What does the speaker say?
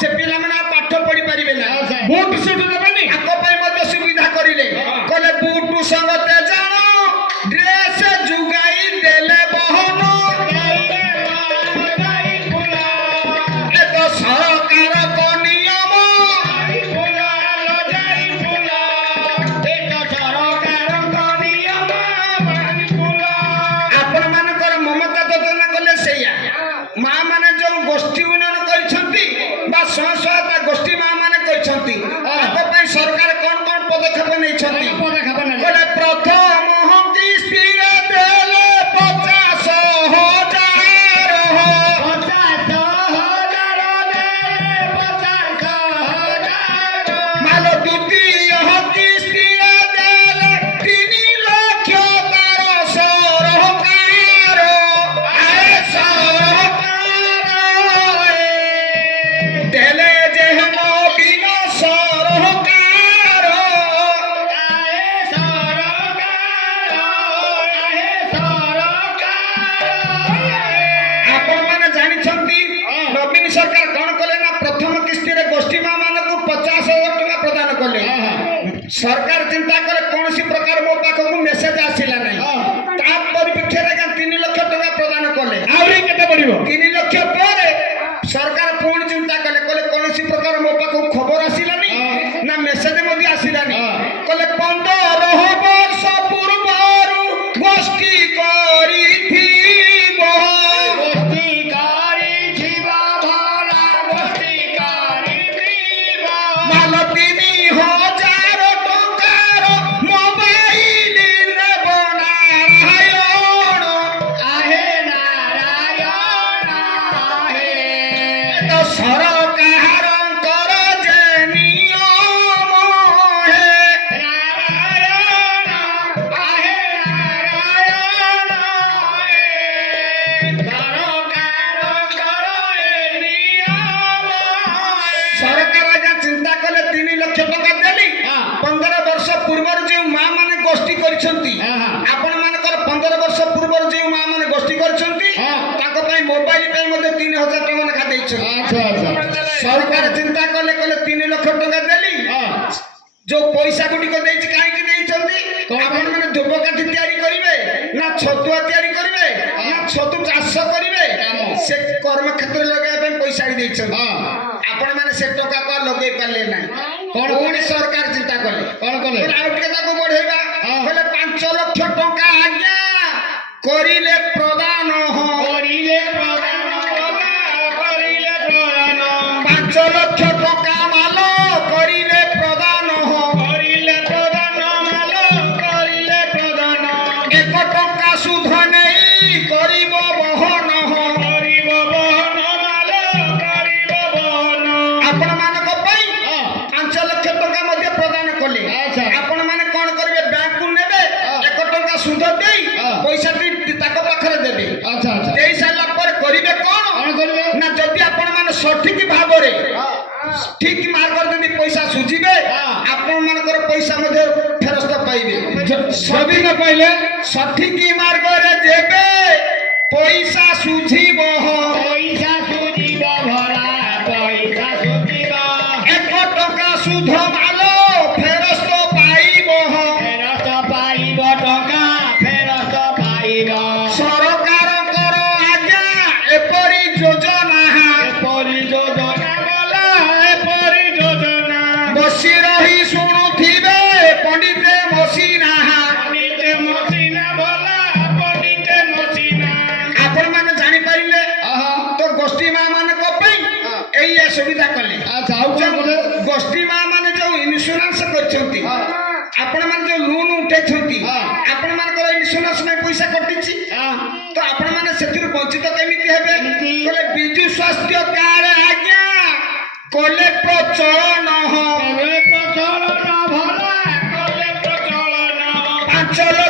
से पिला माने पाठ पढ़ी पारिबे ना बुट सुट देबेनी आको पई मते सुविधा करिले कहले बुट संगते जानो ड्रेस जुगाई देले बहनो ए तो सरकार को नियम आपण मानकर ममता योजना कले सैया माँ माने जो गोष्ठी उन्नयन करछंती बा स्वसहायता गोष्ठी माँ माने करछंती आको पई सरकार कोन कोन पदक्षेप नै छंती कहले प्रथम किस्ती रे देले 50,000 मालो द्वितीय किस्ती रे देले 3 लाख 12,000 आए सरकार देले जे नवीन सरकार आपण माने जानिछंती नवीन सरकार कोन कले ना प्रथम किस्ती रे गोष्ठी मां माने को 50,000 टका प्रदान कले सरकार चिंता करे कोनसी प्रकार मो पाखो को मेसेज आसिला नै ता परिप्रेक्षी रे 3 लाख टका प्रदान कले आउरी केते पड़िबो 3 लाख पर सरकार पूर्ण चिंता कले कले कोनसी प्रकार मो पाखो खबर आसिला नै ना मेसेज मोदी आसिला नै कले 15 वर्ष पूर्वरु गोष्ठी करी थी मालो 3,000 टकार मोबाइल रे बनारायण तो सरकार कर जे नियम हे सरकार आज चिंता कले 3 लाख टका देली 15 वर्ष पूर्व जो माँ माने गोष्ठी करछंती आपण मानकर 15 वर्ष पूर्व जो माँ माने गोष्ठी करछंती ताको पई मोबाइल पे मते 3,000 टका लेखा दैछ सरकार चिंता कले कले 3 लाख टका देली जो पैसा गुडी को दैछ काहे कि दैछंती आपण माने धूपकाठी तयारी करिवे ना छतुआ तयारी करिवे ना छतु चाष करिवे से कर्म क्षेत्र लगाय पे पैसा दैछन आपण माने से टका को लगै पाले ना कोन सरकार चिंता कले कोन कले आउट के ताको बढ़ेबा कहले 5 लाख टका आज्ञा करिले प्रदान हो 5 लाख टका मालो करिले प्रदान हो 1 टका सुध नहीं करिब बहन हो आपण मानक पई 5 लाख टका मध्ये प्रदान कले आपण माने कोन करबे बैंक को नेबे 1 टका सुध देई पैसा ताको पाखरे देबे देई साला पर करिबे कोन ना जदी आपण माने सठिक भाबरे ठीक मार्ग जदी पैसा सुझिबे आपण मानकर पैसा मध्ये फेरस्त पाइबे सभी न पहले सठिक मार्ग रे जेबे पैसा सुझिबो हो 1 टका सुध मालो फेरस्त पाइबो हो सरकार करो आज्ञा एपरी योजना बसी रही शुणुथिबे पंडिते मसीना आपण माने जानि पारिले तो गोष्ठी माँ माने कपई एई सुविधा कले गोष्ठी माँ माने जो इंश्योरेंस करछंती आपण माने जो लोन उठेछंती आपण मानकर इंश्योरेंस में पैसा कटिछि तो आपण माने सेतिर वंचित केमिति हेबे बोले बिजु स्वास्थ्य कार्ड आज्ञा कले प्रचलन हो 5 लाख